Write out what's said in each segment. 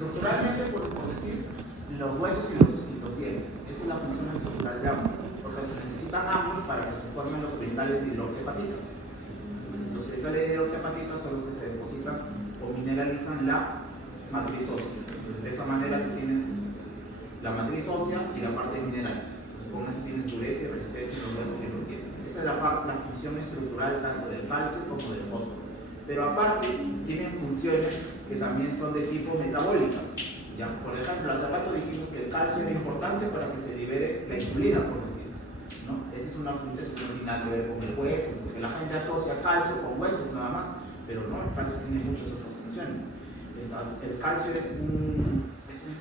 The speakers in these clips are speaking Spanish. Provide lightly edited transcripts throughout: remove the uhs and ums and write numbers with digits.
Estructuralmente, por decir, los huesos y los dientes. Esa es la función estructural de ambos, porque se necesitan ambos para que se formen los cristales de hidroxiapatita. Entonces, los cristales de hidroxiapatita son los que se depositan o mineralizan la matriz ósea. Entonces, de esa manera tú tienes la matriz ósea y la parte mineral. Entonces, con eso tienes dureza y resistencia en los huesos y en los dientes. Esa es la función estructural tanto del calcio como del fósforo. Pero aparte, tienen funciones que también son de tipo metabólicas. ¿Ya? Por ejemplo, hace rato dijimos que el calcio era importante para que se libere la insulina, por decirlo, ¿no? Esa es una función que no tiene nada que ver con el hueso, porque la gente asocia calcio con huesos nada más, pero no, el calcio tiene muchas otras funciones. El calcio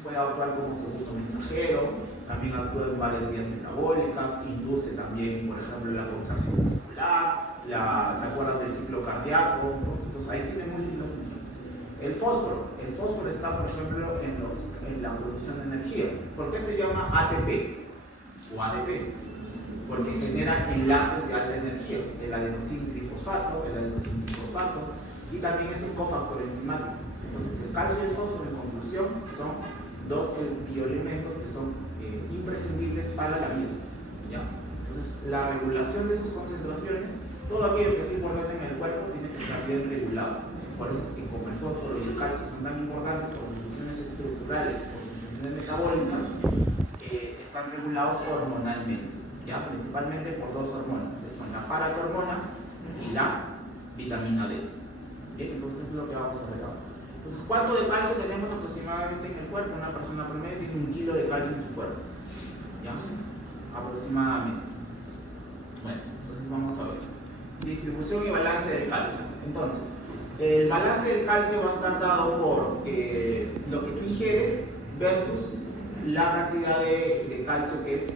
puede actuar como segundo mensajero, también actúa en varias vías metabólicas, induce también, por ejemplo, la contracción muscular, ¿te acuerdas del ciclo cardíaco? Entonces ahí tiene múltiples funciones. El fósforo está, por ejemplo, en la producción de energía. ¿Por qué se llama ATP o ADP? Porque genera enlaces de alta energía, el adenosín trifosfato, y también es un cofactor enzimático. Entonces, el calcio y el fósforo, en conclusión, son dos bioelementos que son imprescindibles para la vida, ¿ya? Entonces, la regulación de sus concentraciones, todo aquello que es importante en el cuerpo, tiene que estar bien regulado. Por eso es que como el fósforo y el calcio son tan importantes por funciones estructurales, por funciones metabólicas, están regulados hormonalmente, ¿ya? Principalmente por dos hormonas, que son la paratormona y la vitamina D. ¿Bien? Entonces es lo que vamos a ver ahora. Entonces, ¿cuánto de calcio tenemos aproximadamente en el cuerpo? Una persona promedio tiene 1 kilo de calcio en su cuerpo, ¿ya? Aproximadamente. Bueno, entonces vamos a ver. Distribución y balance del calcio. Entonces, el balance del calcio va a estar dado por lo que tú ingieres versus la cantidad de calcio que es,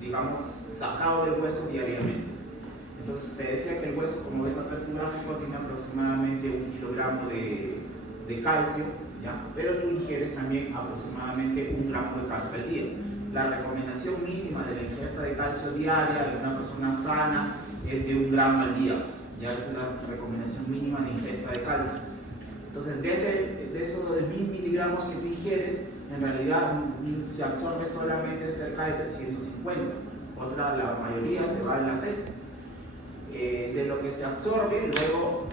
digamos, sacado del hueso diariamente. Entonces, te decía que el hueso, como ves acá en el gráfico, tiene aproximadamente 1 kilogramo de calcio, ¿ya? Pero tú ingieres también aproximadamente 1 gramo de calcio al día. La recomendación mínima de la ingesta de calcio diaria de una persona sana es de 1 gramo al día. Ya esa es la recomendación mínima de ingesta de calcio. Entonces, de esos de 1000 miligramos que tú ingieres, en realidad se absorbe solamente cerca de 350. La mayoría se va en las heces. De lo que se absorbe, luego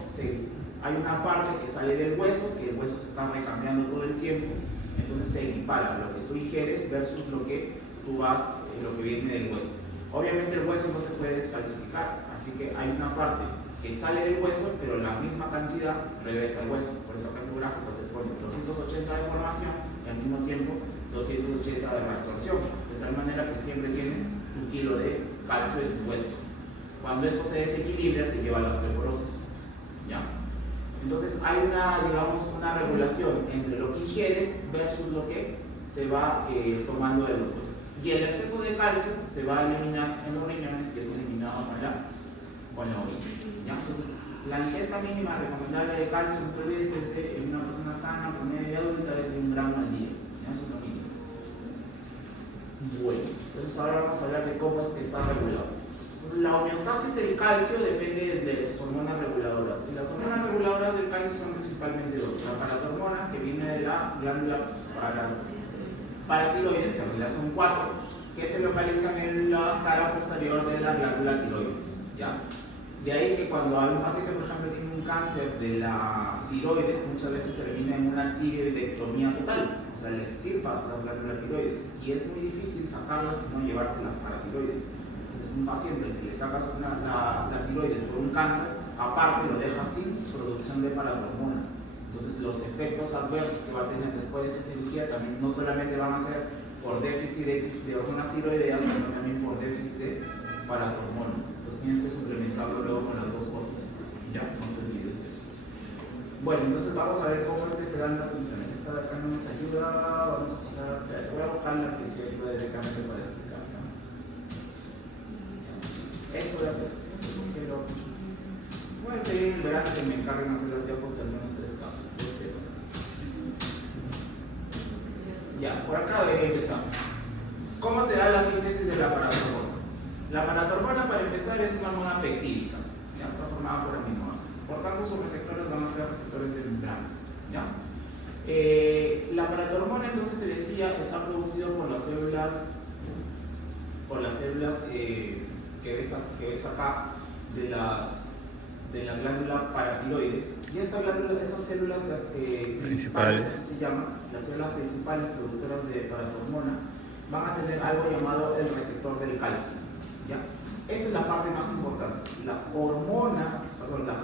hay una parte que sale del hueso, que el hueso se está recambiando todo el tiempo, entonces se equipara lo que tú ingieres versus lo que viene del hueso. Obviamente el hueso no se puede descalcificar, así que hay una parte que sale del hueso, pero la misma cantidad regresa al hueso. Por eso acá en el gráfico te pone 280 de formación y al mismo tiempo 280 de reabsorción, de tal manera que siempre tienes 1 kilo de calcio en tu hueso. Cuando esto se desequilibra, te lleva a la osteoporosis, ¿ya? Entonces hay una regulación entre lo que ingieres versus lo que se va tomando de los huesos. Y el exceso de calcio se va a eliminar en los riñones, que es eliminado con la orina, ¿ya? Entonces, la ingesta mínima recomendable de calcio en una persona sana, promedio y adulta, es de 1 gramo al día, ¿ya? Eso es lo mínimo. Bueno, entonces ahora vamos a hablar de cómo es que está regulado. Entonces, la homeostasis del calcio depende de sus hormonas reguladoras. Y las hormonas reguladoras del calcio son principalmente dos: la paratormona, que viene de la glándula paratiroides, que en realidad son 4, que se localizan en la cara posterior de la glándula tiroides, ¿ya? De ahí que cuando hay un paciente, por ejemplo, tiene un cáncer de la tiroides, muchas veces termina en una tiroidectomía total, o sea, le extirpas la glándula tiroides, y es muy difícil sacarlas y no llevarte las paratiroides. Entonces, un paciente al que le sacas la tiroides por un cáncer, aparte lo dejas sin producción de paratormona. Entonces, los efectos adversos que va a tener después de esa cirugía también no solamente van a ser por déficit de hormonas tiroideas, sino también por déficit de paratormona. Entonces, tienes que suplementarlo luego con las dos cosas. Ya, no te olvides de eso. Bueno, entonces vamos a ver cómo es que se dan las funciones. Esta de acá no nos ayuda. Vamos a pasar. Voy a buscar la que sí ayuda directamente para explicar, ¿no? Esto de acá es pero voy a pedir verán que me encarguen hacer las diapos de al menos 3 casos. Ya, por acá debería empezar. ¿Cómo se da la síntesis de la paratormona? La paratormona, para empezar, es una hormona peptídica, ¿ya? Está formada por aminoácidos. Por tanto, sus receptores van a ser receptores de membrana, ¿ya? aparatormona, entonces te decía, está producido por las células que ves acá de la glándula paratiroides. Y estas células principales, así se llaman, las células principales productoras de paratormona, van a tener algo llamado el receptor del calcio. ¿Ya? Esa es la parte más importante. Las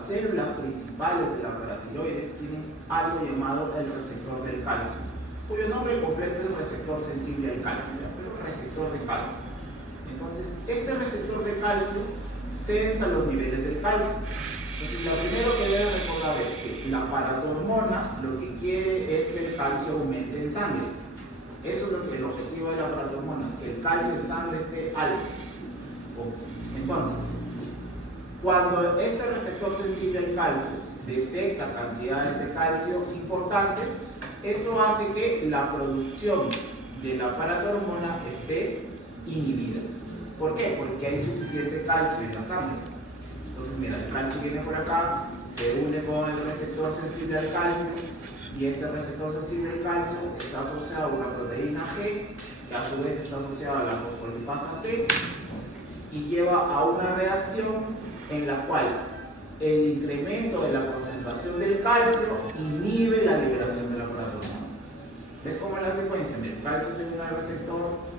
células principales de la paratiroides tienen algo llamado el receptor del calcio, cuyo nombre completo es receptor sensible al calcio, ¿ya? Pero receptor de calcio. Entonces, este receptor de calcio sensa los niveles del calcio. Entonces, lo primero que deben recordar es que la paratormona lo que quiere es que el calcio aumente en sangre. Eso es el objetivo de la paratormona, que el calcio en sangre esté alto. Entonces, cuando este receptor sensible al calcio detecta cantidades de calcio importantes, eso hace que la producción de la paratormona esté inhibida. ¿Por qué? Porque hay suficiente calcio en la sangre. Entonces, mira, el calcio viene por acá, se une con el receptor sensible al calcio, y ese receptor sensible al calcio está asociado a una proteína G, que a su vez está asociada a la fosfolipasa C, y lleva a una reacción en la cual el incremento de la concentración del calcio inhibe la liberación de la paratormona. ¿Ves cómo es la secuencia? El calcio se une al receptor,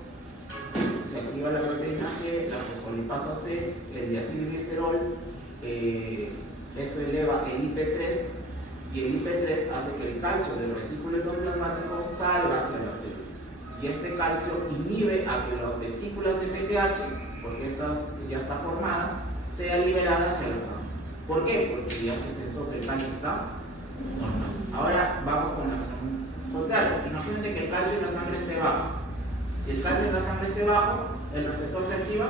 se activa la proteína G, la fosfolipasa C, el diacilglicerol, eso eleva el IP3, y el IP3 hace que el calcio del retículo endoplasmático salga hacia la célula. Y este calcio inhibe a que las vesículas de PTH, porque esta ya está formada, sean liberadas hacia la sangre. ¿Por qué? Porque ya se sensó que el calcio está normal. Ahora vamos con la acción contraria. Imagínate que el calcio en la sangre esté bajo. Si el calcio en la sangre esté bajo, el receptor se activa,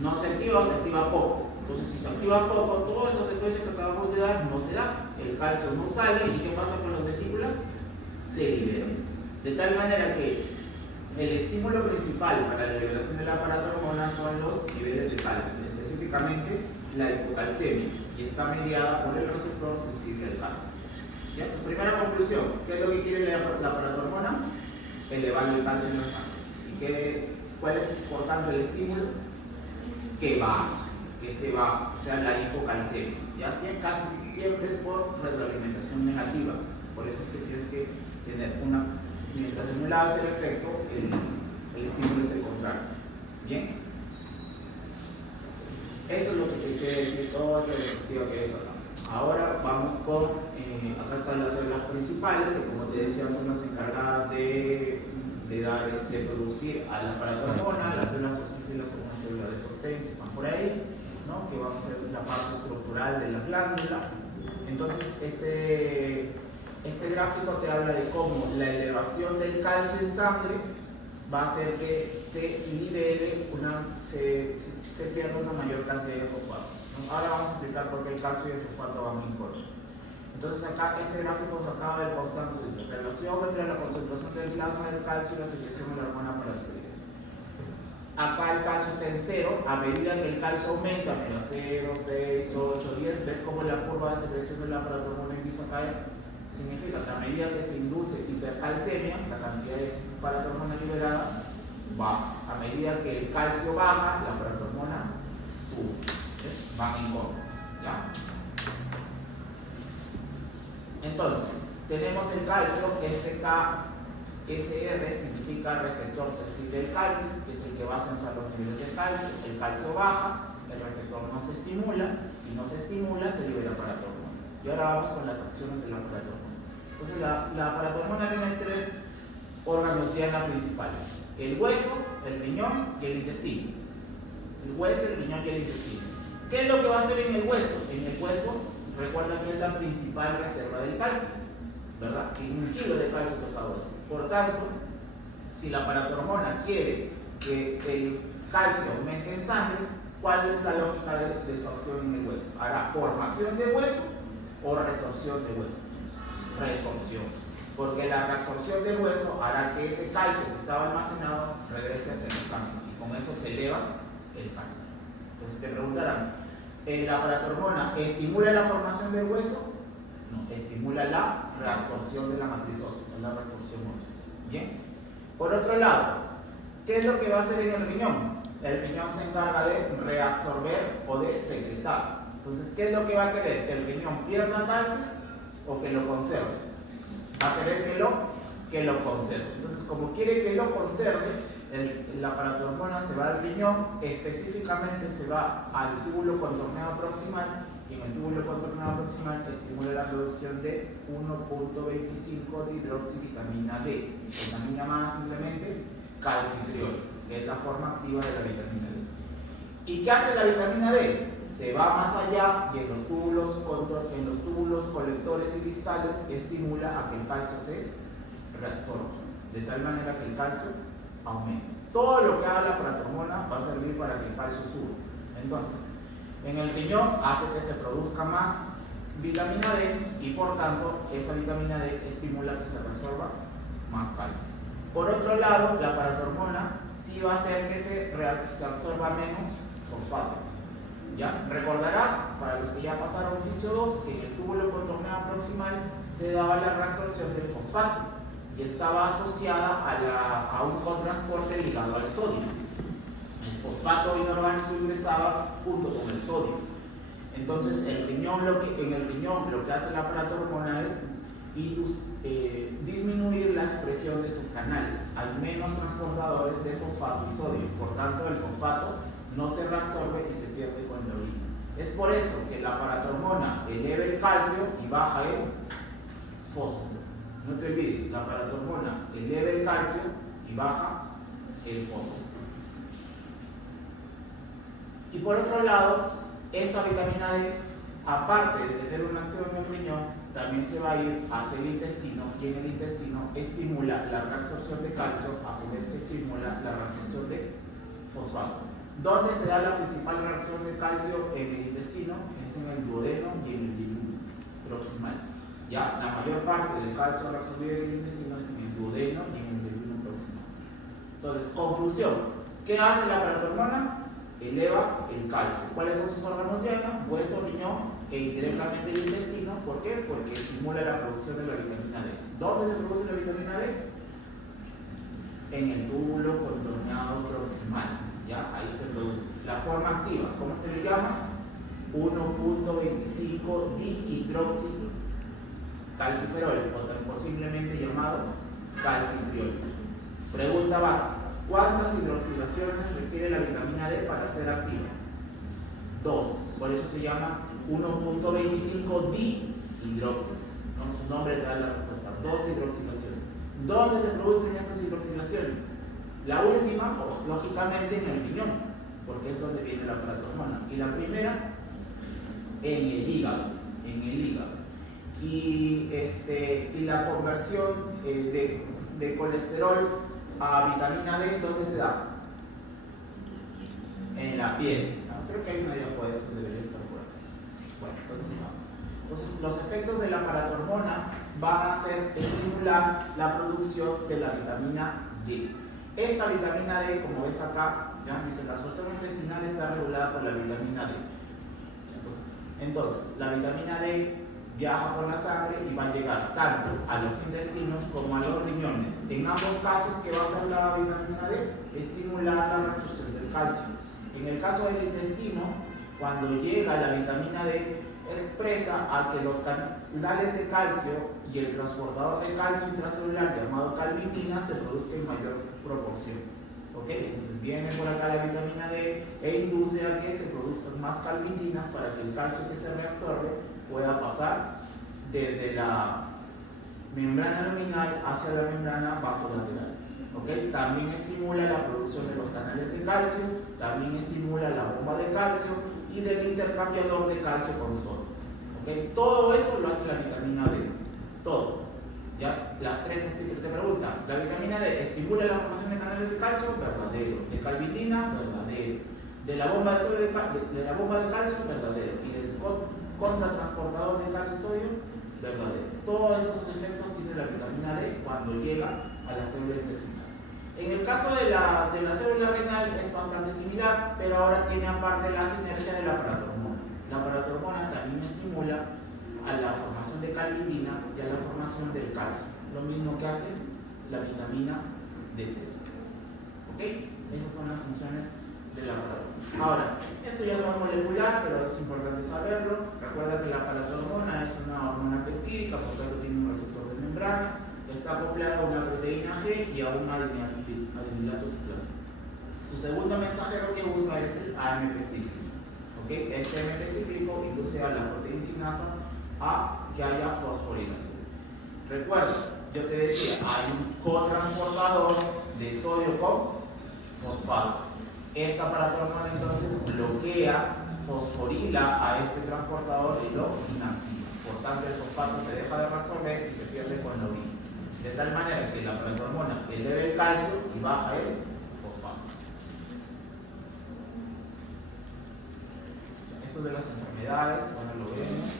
no se activa o se activa poco. Entonces, si se activa poco, toda esta secuencia que acabamos de dar no se da. El calcio no sale, ¿y qué pasa con las vesículas? Se liberan. De tal manera que el estímulo principal para la liberación de la paratormona son los niveles de calcio, específicamente la hipocalcemia, y está mediada por el receptor sensible al calcio. ¿Ya? Tu primera conclusión, ¿qué es lo que quiere la paratormona? Elevar el calcio en la sangre. ¿Y cuál es por tanto el estímulo? Que esté bajo, o sea, la hipocalcemia. Ya siempre es por retroalimentación negativa, por eso es que tienes que tener mientras no le hace el efecto, el estímulo es el contrario. ¿Bien? Eso es lo que te quiere decir toda esta diapositiva que ves acá. Ahora vamos con, acá están las células principales, que como te decía son las encargadas de producir a la paratormona. Las células oxígenas son una célula de sostén que están por ahí, ¿no? Que van a ser la parte estructural de la glándula. Entonces, este gráfico te habla de cómo la elevación del calcio en sangre va a hacer que se libere se pierda una mayor cantidad de fosfato, ¿no? Ahora vamos a explicar por qué el calcio y el fosfato van en contra. Entonces acá este gráfico sacado del constante dice relación entre la concentración del plasma del calcio y la secreción de la hormona paratiroidea. Acá el calcio está en 0, a medida que el calcio aumenta, mira, 0, 6, 8, 10, ¿ves cómo la curva de secreción de la paratormona empieza a caer? Significa que a medida que se induce hipercalcemia, la cantidad de paratormona liberada baja. A medida que el calcio baja, la paratormona sube. ¿Ves? Van en contra. ¿Ya? Entonces, tenemos el calcio, este KSR significa receptor sensible del calcio, que es el que va a sensar los niveles de calcio. El calcio baja, el receptor no se estimula, si no se estimula se libera paratormona. Y ahora vamos con las acciones de la paratormona. Entonces la paratormona tiene 3 órganos diana principales: el hueso, el riñón y el intestino. El hueso, el riñón y el intestino. ¿Qué es lo que va a hacer en el hueso? En el hueso, recuerda que es la principal reserva del calcio, ¿verdad? Tiene 1 kilo de calcio por cada hueso. Por tanto, si la paratormona quiere que el calcio aumente en sangre, ¿cuál es la lógica de su acción en el hueso? ¿Hará formación de hueso o resorción de hueso? Resorción, porque la reabsorción del hueso hará que ese calcio que estaba almacenado regrese hacia la sangre, y con eso se eleva el calcio. Entonces te preguntarán, ¿la paratormona estimula la formación del hueso? No, estimula la reabsorción de la matriz ósea, la reabsorción ósea. Bien. Por otro lado, ¿qué es lo que va a hacer en el riñón? El riñón se encarga de reabsorber o de secretar. Entonces, ¿qué es lo que va a querer? ¿Que el riñón pierda calcio o que lo conserve? Va a querer que lo conserve. Entonces, como quiere que lo conserve, la paratormona se va al riñón, específicamente se va al túbulo contorneado proximal, y en el túbulo contorneado proximal estimula la producción de 1.25 de hidroxivitamina D, que también llamada simplemente calcitriol, que es la forma activa de la vitamina D. ¿Y qué hace la vitamina D? Se va más allá y en los túbulos colectores y distales estimula a que el calcio se reabsorba, de tal manera que el calcio aumente. Todo lo que haga la paratormona va a servir para que el calcio suba. Entonces, en el riñón hace que se produzca más vitamina D y por tanto esa vitamina D estimula que se reabsorba más calcio. Por otro lado, la paratormona sí va a hacer que se absorba menos fosfato. ¿Ya? Recordarás, para los que ya pasaron oficio 2, que en el túbulo contorneado proximal se daba la reabsorción del fosfato y estaba asociada a un cotransporte ligado al sodio. El fosfato inorgánico ingresaba junto con el sodio. Entonces, en el riñón lo que hace la paratormona es disminuir la expresión de esos canales. Hay menos transportadores de fosfato y sodio, por tanto el fosfato no se reabsorbe y se pierde con la orina. Es por eso que la paratormona eleva el calcio y baja el fósforo. No te olvides, la paratormona eleva el calcio y baja el fósforo. Y por otro lado, esta vitamina D, aparte de tener una acción en el riñón, también se va a ir hacia el intestino, y en el intestino estimula la reabsorción de calcio, a su vez que estimula la reabsorción de fosfato. ¿Dónde se da la principal reabsorción de calcio en el intestino? Es en el duodeno y en el yeyuno proximal. Ya, la mayor parte del calcio reabsorbido en el intestino es en el duodeno y en el yeyuno proximal. Entonces, conclusión, ¿qué hace la paratormona? Eleva el calcio. ¿Cuáles son sus órganos diana? Hueso, riñón e indirectamente el intestino. ¿Por qué? Porque estimula la producción de la vitamina D. ¿Dónde se produce la vitamina D? En el túbulo contorneado proximal. ¿Ya? Ahí se produce. La forma activa, ¿cómo se le llama? 1.25 dihidroxicalciferol, o posiblemente llamado calcitriol. Pregunta básica. ¿Cuántas hidroxilaciones requiere la vitamina D para ser activa? 2. Por eso se llama 1.25 dihidroxi. ¿No? Su nombre te da la respuesta. 2 hidroxilaciones. ¿Dónde se producen esas hidroxilaciones? La última, lógicamente, en el riñón, porque es donde viene la paratormona. Y la primera, en el hígado. Y la conversión de colesterol a vitamina D, ¿dónde se da? En la piel. Creo que hay una diapo de eso, debería estar por aquí. Bueno, entonces vamos. Entonces, los efectos de la paratormona van a ser estimular la producción de la vitamina D. Esta vitamina D, como ves acá, ya dice, la absorción intestinal está regulada por la vitamina D. Entonces, la vitamina D viaja por la sangre y va a llegar tanto a los intestinos como a los riñones. En ambos casos, ¿qué va a hacer la vitamina D? Estimular la reabsorción del calcio. En el caso del intestino, cuando llega la vitamina D, expresa a que los canales de calcio y el transportador de calcio intracelular llamado calvitina se produzca en mayor proporción. ¿Ok? Entonces viene por acá la vitamina D e induce a que se produzcan más calvitinas para que el calcio que se reabsorbe pueda pasar desde la membrana luminal hacia la membrana vasolateral. ¿Okay? También estimula la producción de los canales de calcio, también estimula la bomba de calcio y del intercambiador de calcio con sodio. ¿Okay? Todo eso lo hace la vitamina D. Todo. ¿Ya? Las tres te preguntan, ¿la vitamina D estimula la formación de canales de calcio? Verdadero. ¿De calvitina? Verdadero. ¿De la bomba de sodio de la bomba de calcio? Verdadero. ¿Y del contratransportador de calcio y sodio? Verdadero. Todos esos efectos tiene la vitamina D cuando llega a la célula intestinal. En el caso de la célula renal es bastante similar, pero ahora tiene aparte la sinergia de la paratormona. La paratormona también estimula a la formación de calindina y a la formación del calcio. Lo mismo que hace la vitamina D3. ¿Ok? Esas son las funciones de la proteína. Ahora, esto ya no es molecular, pero es importante saberlo. Recuerda que la palatormona es una hormona peptídica, por tanto tiene un receptor de membrana, está acoplada a una proteína G y a un adenilato ciclasa. Su segundo mensajero que usa es el AMP cíclico. ¿Okay? Este AMP cíclico induce a la proteína sinasa a que haya fosforilación. Recuerda, yo te decía, hay un cotransportador de sodio con fosfato. Esta palatormona entonces bloquea, fosforila a este transportador y lo inactiva. Por tanto, el fosfato se deja de reabsorber y se pierde con la orina. De tal manera que la palatormona eleva el calcio y baja el fosfato. Esto de las enfermedades, ahora lo vemos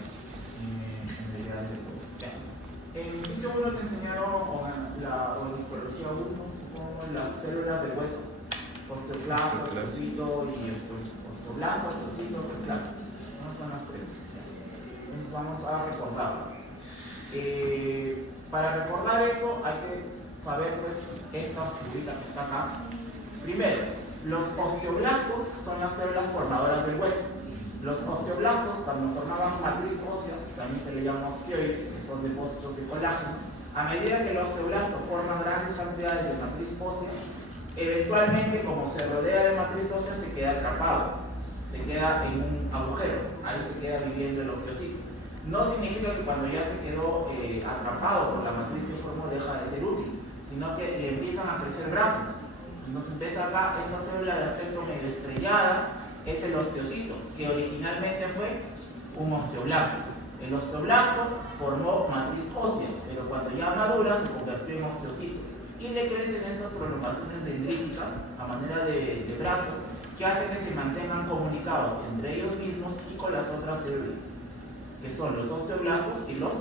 en el ideal de los. En física 1 te enseñaron, o en histología 1, supongo, las células del hueso. Osteoclasto, osteocito y osteoblasto, osteocito, osteoclasto. No son las tres. Entonces vamos a recordarlas. Para recordar eso hay que saber pues esta figurita que está acá. Primero, los osteoblastos son las células formadoras del hueso. Los osteoblastos, cuando formaban matriz ósea, también se le llama osteoide, que son depósitos de colágeno. A medida que el osteoblasto forma grandes cantidades de matriz ósea, eventualmente, como se rodea de matriz ósea, se queda atrapado, se queda en un agujero, ahí se queda viviendo el osteocito. No significa que cuando ya se quedó atrapado por la matriz que formó deja de ser útil, sino que le empiezan a crecer brazos. Entonces empieza acá, esta célula de aspecto medio estrellada es el osteocito, que originalmente fue un osteoblasto. El osteoblasto formó matriz ósea, pero cuando ya madura se convirtió en osteocito. Y le crecen estas prolongaciones dendríticas a manera de brazos que hacen que se mantengan comunicados entre ellos mismos y con las otras células, que son los osteoblastos y los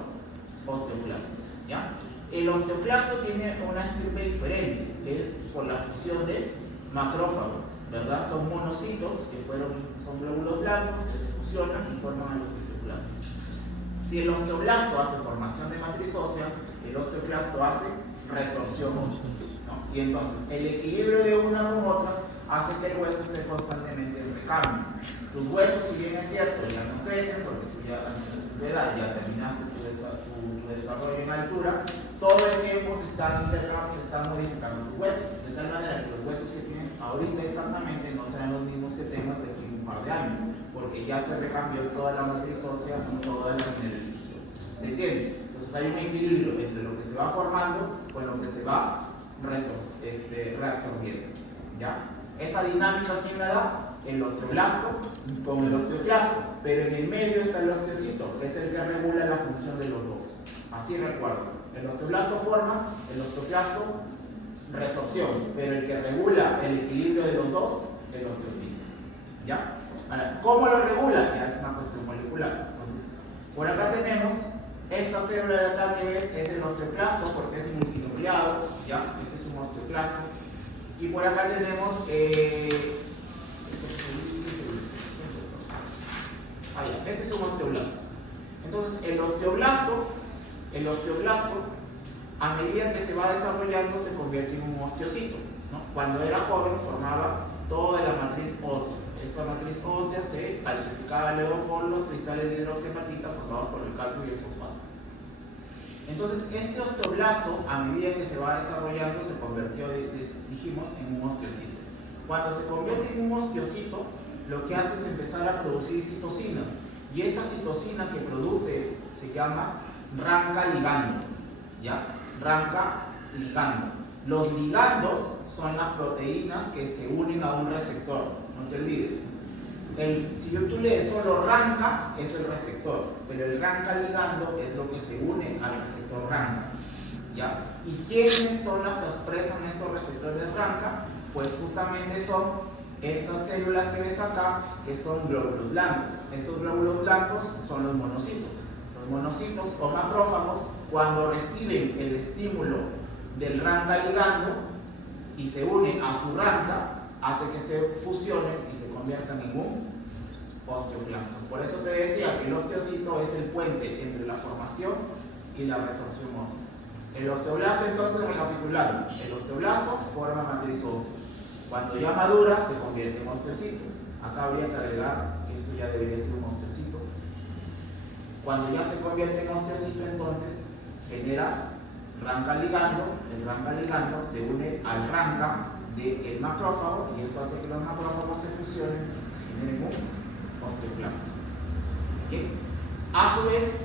osteoclastos. ¿Ya? El osteoclasto tiene una estirpe diferente, que es por la fusión de macrófagos, ¿verdad? Son monocitos que son glóbulos blancos que se fusionan y forman a los osteoclastos. Si el osteoblasto hace formación de matriz ósea, el osteoclasto hace resorción ósea, ¿no? Y entonces el equilibrio de una con otras hace que el hueso esté constantemente en recambio. Tus huesos, si bien es cierto, ya no crecen porque tú ya a tu edad ya terminaste tu desarrollo en altura, todo el tiempo se están modificando tus huesos, de tal manera que los huesos que tienes ahorita exactamente no serán los mismos que tengas de aquí en un par de años, porque ya se recambió toda la matriz ósea y toda la mineralización. ¿Se entiende? Entonces hay un equilibrio entre lo que se va formando con lo que se va reabsorbiendo. ¿Ya? Esa dinámica, ¿quién la da? El osteoblasto con el osteoclasto, pero en el medio está el osteocito, que es el que regula la función de los dos. Así recuerdo. El osteoblasto forma, el osteoclasto resorción, pero el que regula el equilibrio de los dos, el osteocito. ¿Ya? Ahora, ¿cómo lo regula? Ya es una cuestión molecular. Entonces, por acá tenemos esta célula de acá que ves, es el osteoclasto porque es multinucleado, ¿ya? Este es un osteoclasto. Y por acá tenemos este es un osteoblasto. Entonces el osteoblasto, a medida que se va desarrollando, se convierte en un osteocito, ¿no? Cuando era joven formaba toda la matriz ósea. Esta matriz ósea se calcificaba luego por los cristales de hidroxiapatita formados por el calcio y el fosfato. Entonces este osteoblasto, a medida que se va desarrollando, se convirtió, dijimos, en un osteocito. Cuando se convierte en un osteocito, lo que hace es empezar a producir citocinas. Y esa citocina que produce se llama ranca ligando. ¿Ya? Ranca ligando. Los ligandos son las proteínas que se unen a un receptor. No te olvides. Si tú lees solo ranca, es el receptor, pero el ranca ligando es lo que se une al receptor ranca. ¿Ya? ¿Y quiénes son las que expresan estos receptores ranca? Pues justamente son estas células que ves acá, que son glóbulos blancos. Estos glóbulos blancos son los monocitos. Los monocitos o macrófagos, cuando reciben el estímulo del ranca ligando y se unen a su ranca, hace que se fusionen y se conviertan en un osteoclastos. Por eso te decía que el osteocito es el puente entre la formación y la resorción ósea. El osteoblasto, entonces, recapitulando, el osteoblasto forma matriz ósea. Cuando ya madura, se convierte en osteocito. Acá habría que agregar que esto ya debería ser un osteocito. Cuando ya se convierte en osteocito, entonces genera ranca ligando. El ranca ligando se une al ranca del macrófago y eso hace que los macrófagos se fusionen y generen un osteoclasto. ¿Okay? A su vez,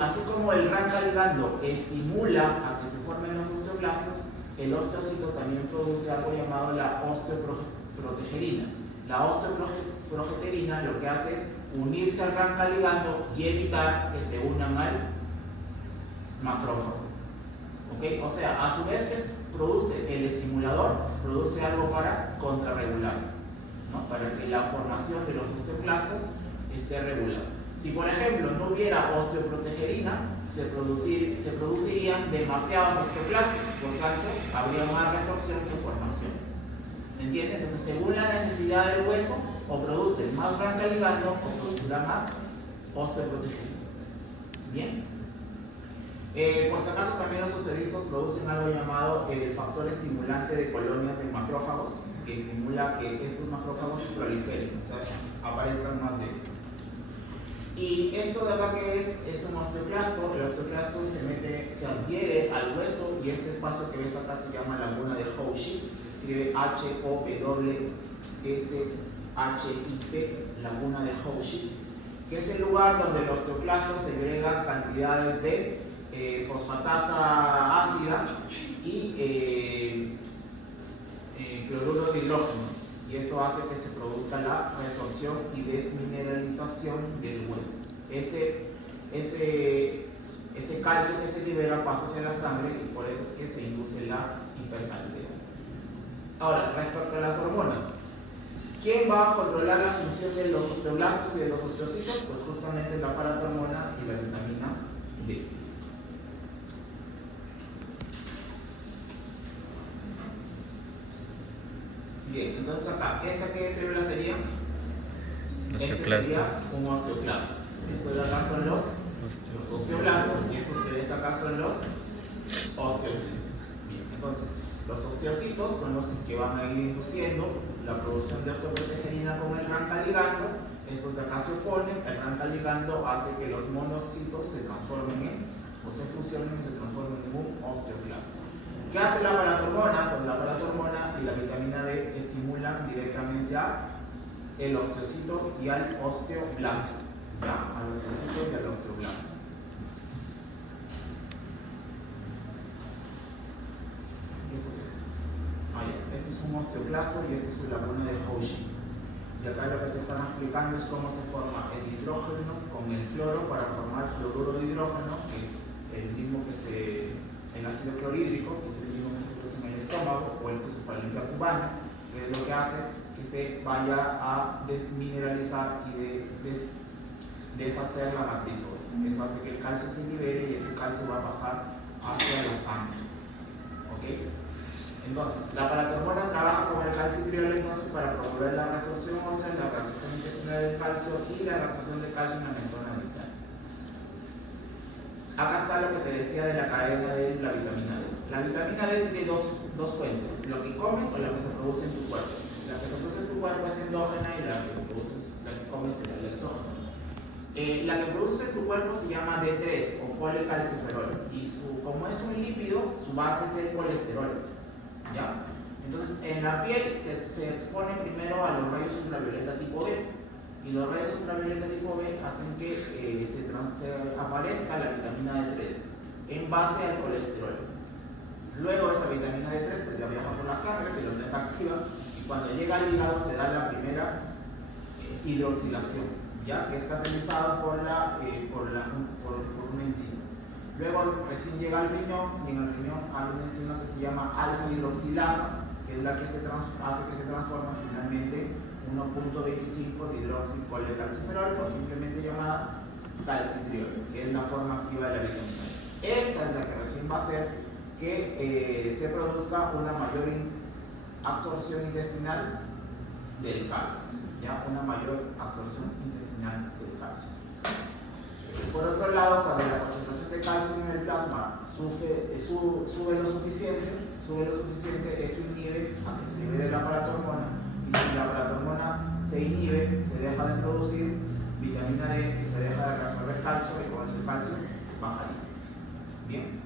así como el ranca ligando estimula a que se formen los osteoclastos, el osteocito también produce algo llamado la osteoprotegerina. La osteoprogesterina lo que hace es unirse al ranca ligando y evitar que se unan al macrófago. ¿Okay? O sea, a su vez que produce el estimulador, produce algo para contrarregular, ¿no? Para que la formación de los osteoclastos esté regulada. Si por ejemplo no hubiera osteoprotegerina, se producirían demasiados osteoclastos, por tanto habría más resorción que formación. ¿Entiendes? Entonces, según la necesidad del hueso, o produce más ranca ligando o producirá más osteoprotegerina. ¿Bien? Por si acaso, también los osteocitos producen algo llamado el factor estimulante de colonias de macrófagos, que estimula que estos macrófagos se proliferen, o sea, aparezcan más de ellos. Y esto de acá que es un osteoclasto. El osteoclasto se adhiere al hueso y este espacio que ves acá se llama laguna de Howship, se escribe H-O-W-S-H-I-P, laguna de Howship, que es el lugar donde el osteoclasto segrega cantidades de fosfatasa ácida y cloruro de hidrógeno, y eso hace que se produzca la resorción y desmineralización del hueso. Ese calcio que se libera pasa hacia la sangre y por eso es que se induce la hipercalcemia. Ahora, respecto a las hormonas, ¿quién va a controlar la función de los osteoblastos y de los osteocitos? Pues justamente la paratormona y la vitamina D. Bien, entonces acá, ¿esta qué célula sería? Este sería un osteoclasto. Estos de acá son los osteoblastos y estos que ves acá son los osteocitos. Bien, entonces, los osteocitos son los que van a ir induciendo la producción de osteoprotegerina con el ranca ligando. Estos de acá se oponen, el ranca ligando hace que los monocitos se transformen o se fusionen y se transformen en un osteoclasto. ¿Qué hace la paratormona? Pues la paratormona y la vitamina D estimulan directamente al osteocito y al osteoblasto. ¿Ya? Al osteocito y al osteoblasto. ¿Esto qué es? Este es un osteoclasto y este es su laguna de Howship. Y acá lo que te están explicando es cómo se forma el hidrógeno con el cloro para formar cloruro de hidrógeno, que es el mismo que el ácido clorhídrico, que es el mismo que se produce en el estómago, o el que se usa para limpiar cubano, que es lo que hace que se vaya a desmineralizar y deshacer la matriz ósea. Eso hace que el calcio se libere y ese calcio va a pasar hacia la sangre. ¿Ok? Entonces, la paratormona trabaja con el calcitriol entonces para promover la resorción ósea, la reabsorción intestinal del calcio y la reabsorción del calcio en la membrana distal. Acá está lo que te decía de la cadena de la vitamina D. La vitamina D tiene dos fuentes, lo que comes o la que se produce en tu cuerpo. La que se produce en tu cuerpo es endógena y la que comes es la exógena. La que produce en tu cuerpo se llama D3 o policalciferol y como es un lípido, su base es el colesterol. ¿Ya? Entonces, en la piel se expone primero a los rayos ultravioleta tipo B y los rayos ultravioleta tipo B hacen que se aparezca la vitamina D3 en base al colesterol. Luego esa vitamina D3 pues ya viaja por la sangre, pero no es activa y cuando llega al hígado se da la primera hidroxilación, ¿ya? Que es catalizada por una enzima. Luego recién llega al riñón y en el riñón hay una enzima que se llama alfa-hidroxilasa, que es la que hace que se transforme finalmente 1.25 de hidroxicolecalciferol o simplemente llamada calcitriol, que es la forma activa de la vitamina D. Esta es la que recién va a hacer que se produzca una mayor absorción intestinal del calcio, ¿ya? Una mayor absorción intestinal del calcio. Por otro lado, cuando la concentración de calcio en el plasma sube lo suficiente, eso inhibe a que se libere la paratormona, y si la paratormona se inhibe, se deja de producir vitamina D y se deja de reabsorber calcio, y con eso el calcio bajaría. Bien.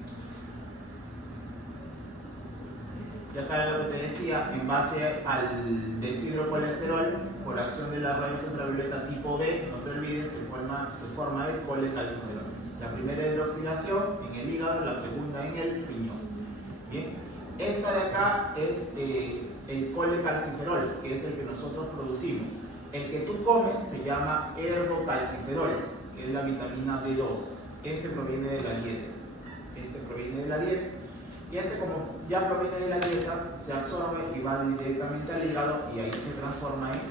Y acá lo que te decía, en base al deshidrocolesterol, por acción de las rayos ultravioleta tipo B, no te olvides, se forma el colecalciferol. La primera hidroxilación en el hígado, la segunda en el riñón. Bien, esta de acá es el colecalciferol, que es el que nosotros producimos. El que tú comes se llama ergocalciferol, que es la vitamina D2. Este proviene de la dieta. Y este, como ya proviene de la dieta, se absorbe y va directamente al hígado y ahí se transforma en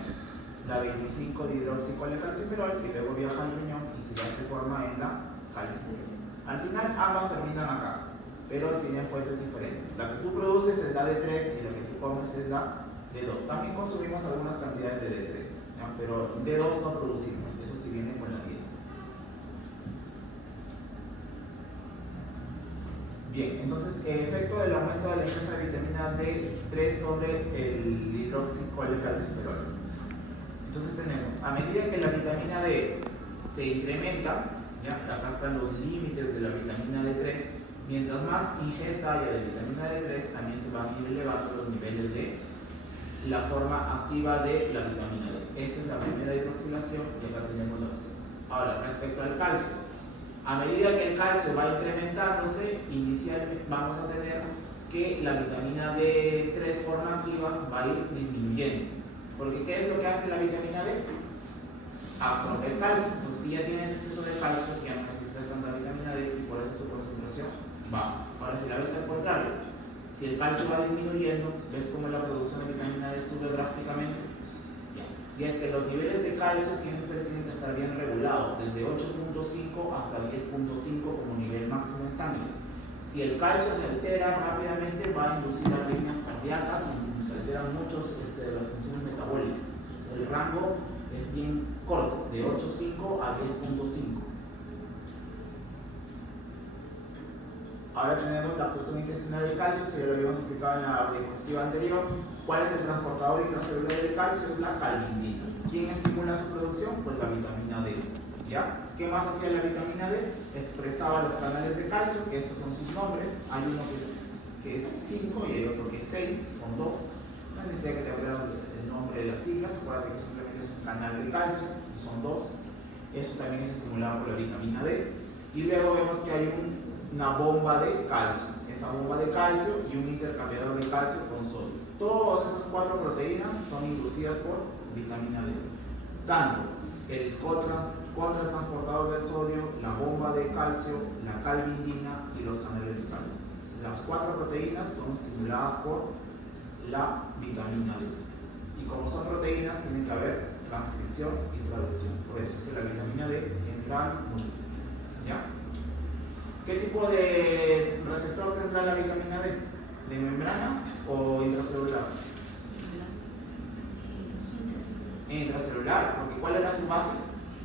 la 25-dihidroxicolecalciferol y luego viaja al riñón y ya se forma en la calciferol. Al final ambas terminan acá, pero tienen fuentes diferentes. La que tú produces es la D3 y la que tú comes es la D2. También consumimos algunas cantidades de D3, ¿ya? Pero D2 no producimos, eso sí viene con la dieta. Bien, entonces, efecto del aumento de la ingesta de vitamina D3 sobre el hidroxicolecalciferol. Entonces tenemos, a medida que la vitamina D se incrementa, ¿ya? Acá están los límites de la vitamina D3, mientras más ingesta haya de vitamina D3, también se van a ir elevando los niveles de la forma activa de la vitamina D. Esta es la primera hidroxilación y acá tenemos la segunda. Ahora, respecto al calcio, a medida que el calcio va incrementándose, inicialmente vamos a tener que la vitamina D3 forma activa va a ir disminuyendo. Porque ¿qué es lo que hace la vitamina D? Absorbe el calcio. Entonces, si ya tienes exceso de calcio, ya no necesitas tanta vitamina D y por eso su concentración baja. Ahora, si la ves al contrario, si el calcio va disminuyendo, ves cómo la producción de vitamina D sube drásticamente. Y es que los niveles de calcio tienen que estar bien regulados, desde 8.5 hasta 10.5 como nivel máximo en sangre. Si el calcio se altera rápidamente, va a inducir arritmias cardíacas y se alteran muchos de las funciones metabólicas. Entonces, el rango es bien corto, de 8.5 a 10.5. Ahora tenemos la absorción intestinal de calcio, esto ya lo habíamos explicado en la diapositiva anterior. ¿Cuál es el transportador intracelular del calcio? Es la calvindina. ¿Quién estimula su producción? Pues la vitamina D. ¿Ya? ¿Qué más hacía la vitamina D? Expresaba los canales de calcio, que estos son sus nombres. Hay uno que es 5 y hay otro que es 6, son dos. No necesita que te aprendas el nombre de las siglas, acuérdate que simplemente es un canal de calcio, y son dos. Eso también es estimulado por la vitamina D. Y luego vemos que hay una bomba de calcio, esa bomba de calcio y un intercambiador de calcio con sodio. Todas esas cuatro proteínas son inducidas por vitamina D. Tanto el contratransportador del sodio, la bomba de calcio, la calvindina y los canales de calcio. Las cuatro proteínas son estimuladas por la vitamina D. Y como son proteínas, tiene que haber transcripción y traducción. Por eso es que la vitamina D entra en ¿ya? ¿Qué tipo de receptor tendrá la vitamina D? ¿De membrana o intracelular? Intracelular, porque ¿cuál era su base?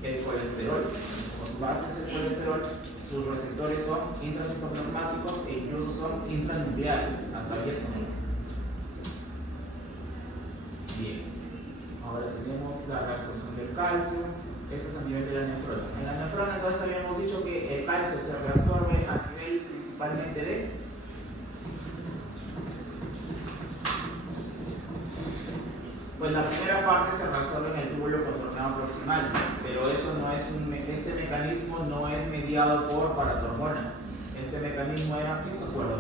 El colesterol. Como su base es el colesterol, sus receptores son intracitoplasmáticos e incluso son intranucleares, atraviesan. Bien, ahora tenemos la reabsorción del calcio. Esto es a nivel de la nefrona. En la nefrona entonces habíamos dicho que el calcio se reabsorbe a nivel principalmente de pues la primera parte se reabsorbe en el túbulo contorneado proximal, pero eso no es este mecanismo no es mediado por paratormona. Este mecanismo era, ¿quién se acuerda?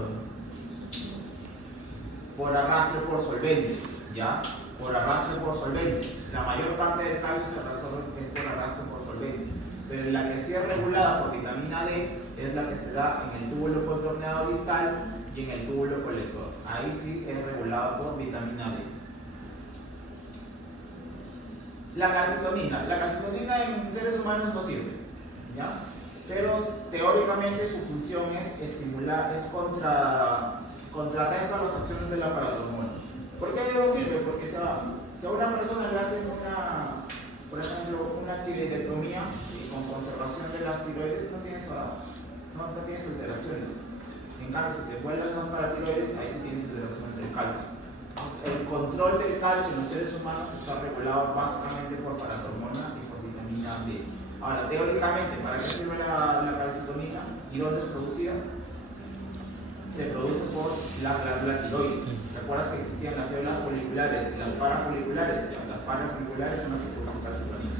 Por arrastre por solvente, ¿ya? Por arrastre por solvente. La mayor parte del calcio se reabsorbe es por arrastre por solvente, pero la que sí es regulada por vitamina D es la que se da en el túbulo contorneado distal y en el túbulo colector. Ahí sí es regulada por vitamina D. La calcitonina en seres humanos no sirve, ¿ya? Pero teóricamente su función es estimular, es contrarresta las acciones de la paratormona. ¿Por qué no sirve? Porque Si a una persona le hacen por ejemplo, una tiroidectomía con conservación de las tiroides, no tienes alteraciones. En cambio, si te vuelven las paratiroides, ahí sí tienes alteraciones del calcio. El control del calcio en los seres humanos está regulado básicamente por paratormona y por vitamina D. Ahora, teóricamente, ¿para qué sirve la calcitonina y dónde es producida? Se produce por la glándula tiroides. ¿Recuerdas que existían las células foliculares y las parafoliculares? Las parafoliculares son las que producen calcitonina.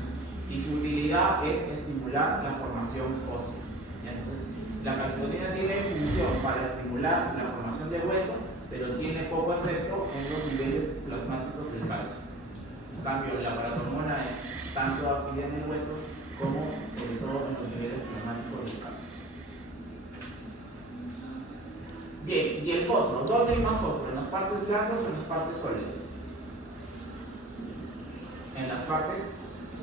Y su utilidad es estimular la formación ósea. Entonces, la calcitonina tiene función para estimular la formación de hueso, pero tiene poco efecto en los niveles plasmáticos del calcio. En cambio, la paratormona es tanto actividad en el hueso como, sobre todo, en los niveles plasmáticos del calcio. Bien, y el fósforo. ¿Dónde hay más fósforo? ¿En las partes blandas o en las partes sólidas? En las partes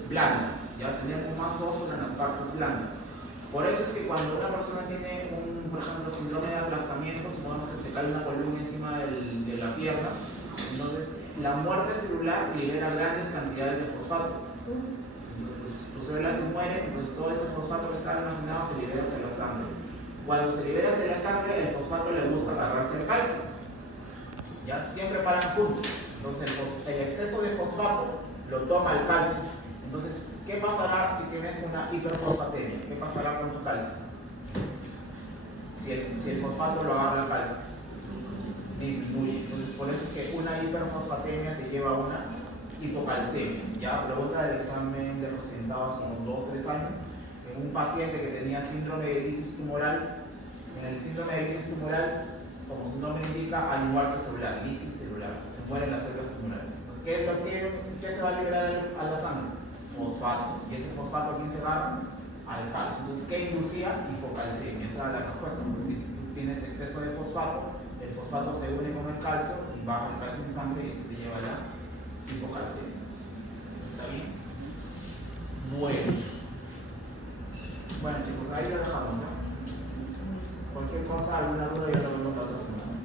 blandas. Ya tenemos más fósforo en las partes blandas. Por eso es que cuando una persona tiene por ejemplo, síndrome de aplastamiento, supongamos que te cae una columna encima de la pierna, entonces la muerte celular libera grandes cantidades de fosfato. Entonces tus células se mueren, entonces todo ese fosfato que está almacenado se libera hacia la sangre. Cuando se libera hacia la sangre, el fosfato le gusta agarrarse al calcio. ¿Ya? Siempre paran juntos. Entonces el exceso de fosfato lo toma el calcio. Entonces, ¿qué pasará si tienes una hiperfosfatemia? ¿Qué pasará con tu calcio? Si el fosfato lo agarra al calcio, disminuye. Entonces, por eso es que una hiperfosfatemia te lleva a una hipocalcemia. Ya, pregunta del examen de recién dados como 2 o 3 años. En un paciente que tenía síndrome de lisis tumoral, en el síndrome de lisis tumoral, como su nombre indica, hay muerte celular, lisis celular, se mueren las células tumorales. Entonces, ¿qué se va a liberar a la sangre? Fosfato. ¿Y ese fosfato a quién se agarra? Al calcio. Entonces, ¿qué inducía? Hipocalcemia. Esa era la respuesta. Porque si tienes exceso de fosfato, el fosfato se une con el calcio y baja el calcio en sangre y eso te lleva a la hipocalcemia. ¿Está bien? Bueno chicos, ahí lo dejamos, ¿no? Cualquier cosa, alguna duda, ya lo vemos la otra semana.